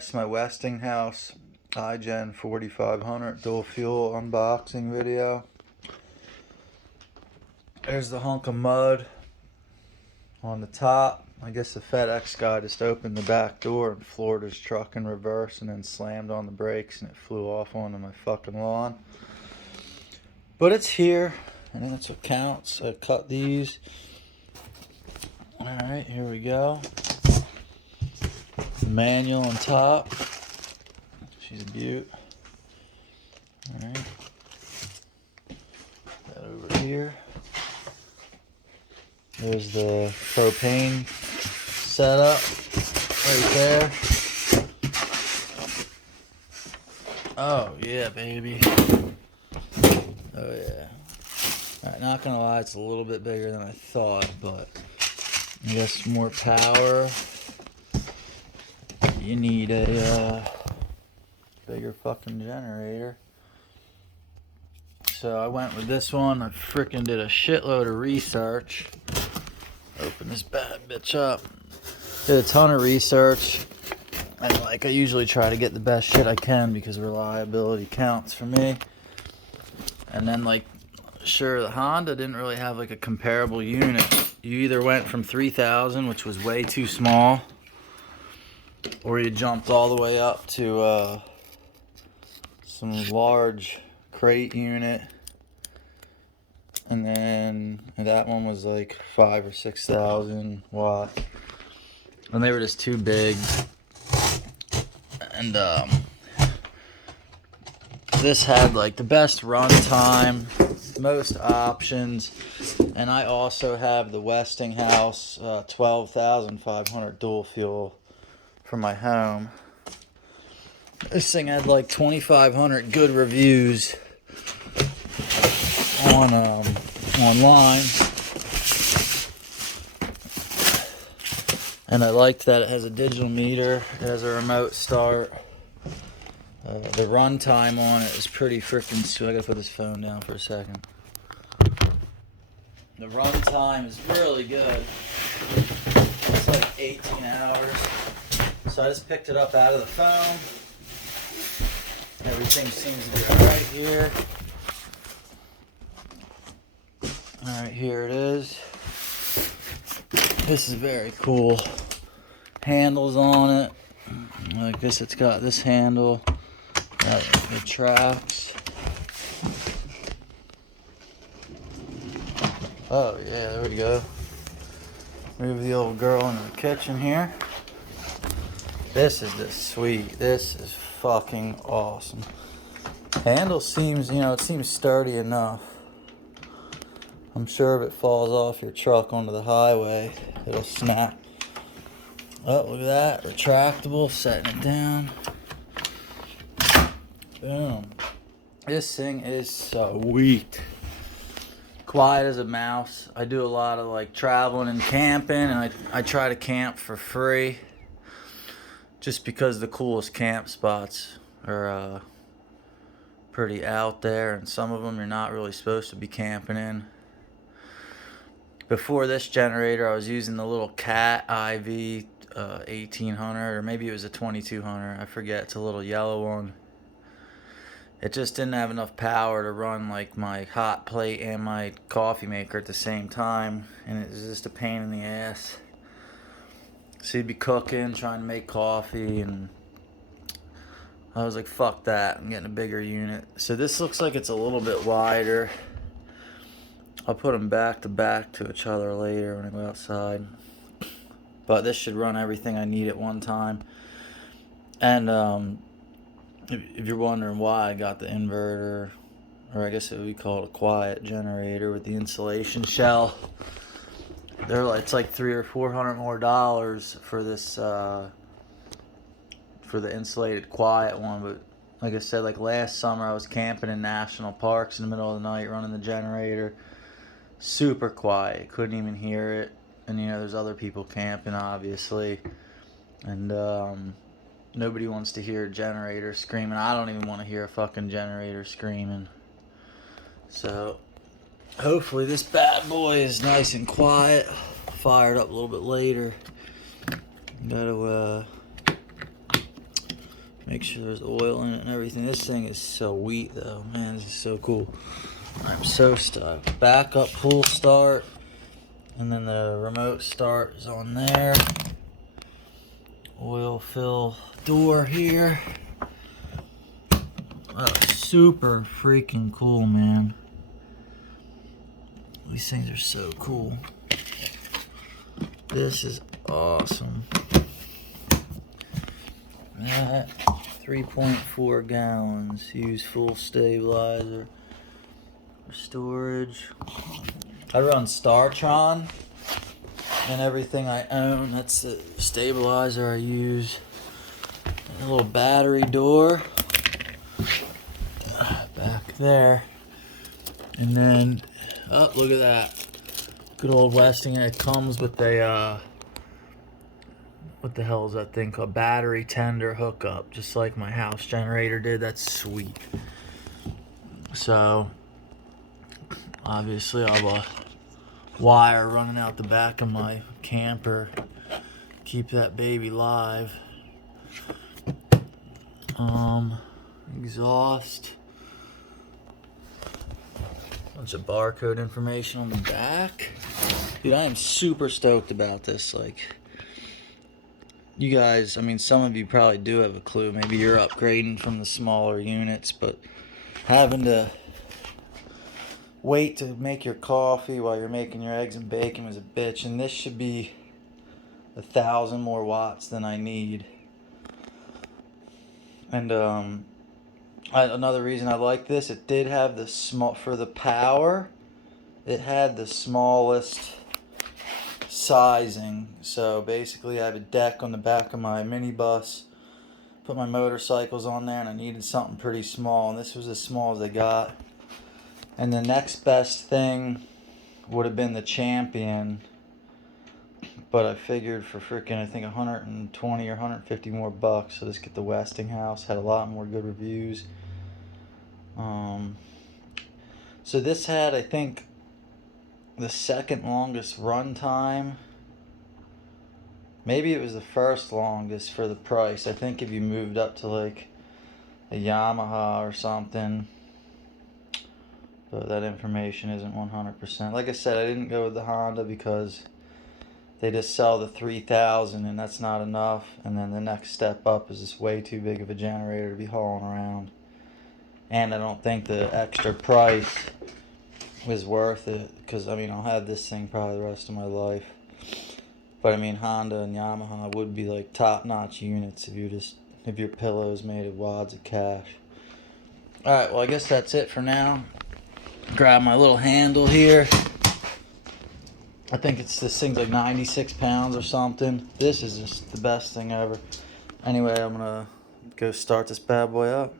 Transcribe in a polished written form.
Alright, it's my Westinghouse igen4500 dual fuel unboxing video. There's the hunk of mud on the top. I guess the FedEx guy just opened the back door and floored his truck in reverse and then slammed on the brakes and it flew off onto my fucking lawn. But it's here, and that's what counts. I cut these. Alright, here we go. Manual on top. She's a beaut. Alright. That over here. There's the propane setup right there. Oh yeah, baby. Oh yeah. Alright, not gonna lie, it's a little bit bigger than I thought, but I guess more power. You need a bigger fucking generator. So I went with this one. I freaking did a shitload of research. Open this bad bitch up. Did a ton of research. And like I usually try to get the best shit I can because reliability counts for me. And then like, sure, the Honda didn't really have like a comparable unit. You either went from 3000, which was way too small, or you jumped all the way up to some large crate unit, and then that one was like 5,000 or 6,000 watt, and they were just too big. And this had like the best run time, most options, and I also have the Westinghouse 12,500 dual fuel for my home. This thing had like 2,500 good reviews on online, and I liked that it has a digital meter, it has a remote start. The run time on it is pretty freaking sweet. I gotta put this phone down for a second. The run time is really good. It's like 18 hours. So I just picked it up out of the phone. Everything seems to be alright here. Alright, here it is. This is very cool. Handles on it. I guess it's got this handle. That retracts. Oh yeah, there we go. Move the old girl into the kitchen here. This is just sweet. This is fucking awesome. Handle seems, it seems sturdy enough. I'm sure if it falls off your truck onto the highway, it'll snap. Oh, look at that. Retractable, setting it down. Boom. This thing is sweet. Quiet as a mouse. I do a lot of like traveling and camping, and I try to camp for free. Just because the coolest camp spots are pretty out there, and some of them you're not really supposed to be camping in. Before this generator, I was using the little Cat IV 1800, or maybe it was a 2200. I forget. It's a little yellow one. It just didn't have enough power to run like my hot plate and my coffee maker at the same time, and it was just a pain in the ass. So you'd be cooking, trying to make coffee, and I was like, fuck that, I'm getting a bigger unit. So this looks like it's a little bit wider. I'll put them back to each other later when I go outside. But this should run everything I need at one time. And if you're wondering why I got the inverter, or I guess it would be called a quiet generator with the insulation shell, it's like $300 or $400 more for this for the insulated quiet one. But like I said, like last summer I was camping in national parks in the middle of the night running the generator. Super quiet, couldn't even hear it. And there's other people camping obviously, and nobody wants to hear a generator screaming. I don't even want to hear a fucking generator screaming. So hopefully this bad boy is nice and quiet. Fire it up a little bit later. Gotta Make sure there's oil in it and everything. This thing is so sweet though, man. This is so cool. I'm so stoked. Backup pull start, and then the remote start is on there. Oil fill door here. Oh, super freaking cool, man. These things are so cool. This is awesome. That 3.4 gallons. Use full stabilizer for storage. I run Startron and everything I own. That's the stabilizer I use. A little battery door back there, and then oh, look at that, good old Westinghouse. It comes with a what the hell is that thing called? Battery tender hookup, just like my house generator did. That's sweet. So obviously I have a wire running out the back of my camper, keep that baby live. Exhaust, bunch of barcode information on the back. Dude, I am super stoked about this. Like, you guys, I mean, some of you probably do have a clue. Maybe you're upgrading from the smaller units, but having to wait to make your coffee while you're making your eggs and bacon was a bitch. And this should be 1,000 more watts than I need. And another reason I like this, it did have the small, for the power, it had the smallest sizing. So basically I have a deck on the back of my minibus, put my motorcycles on there, and I needed something pretty small, and this was as small as I got. And the next best thing would have been the Champion, but I figured for freaking, I think 120 or 150 more bucks, so just get the Westinghouse. Had a lot more good reviews. So this had, I think, the second longest run time. Maybe it was the first longest for the price. I think if you moved up to like a Yamaha or something, but that information isn't 100%. Like I said, I didn't go with the Honda because they just sell the 3000 and that's not enough. And then the next step up is just way too big of a generator to be hauling around. And I don't think the extra price is worth it, because I mean, I'll have this thing probably the rest of my life. But I mean, Honda and Yamaha would be like top-notch units if your pillow's made of wads of cash. Alright, well I guess that's it for now. Grab my little handle here. I think this thing's like 96 pounds or something. This is just the best thing ever. Anyway, I'm gonna go start this bad boy up.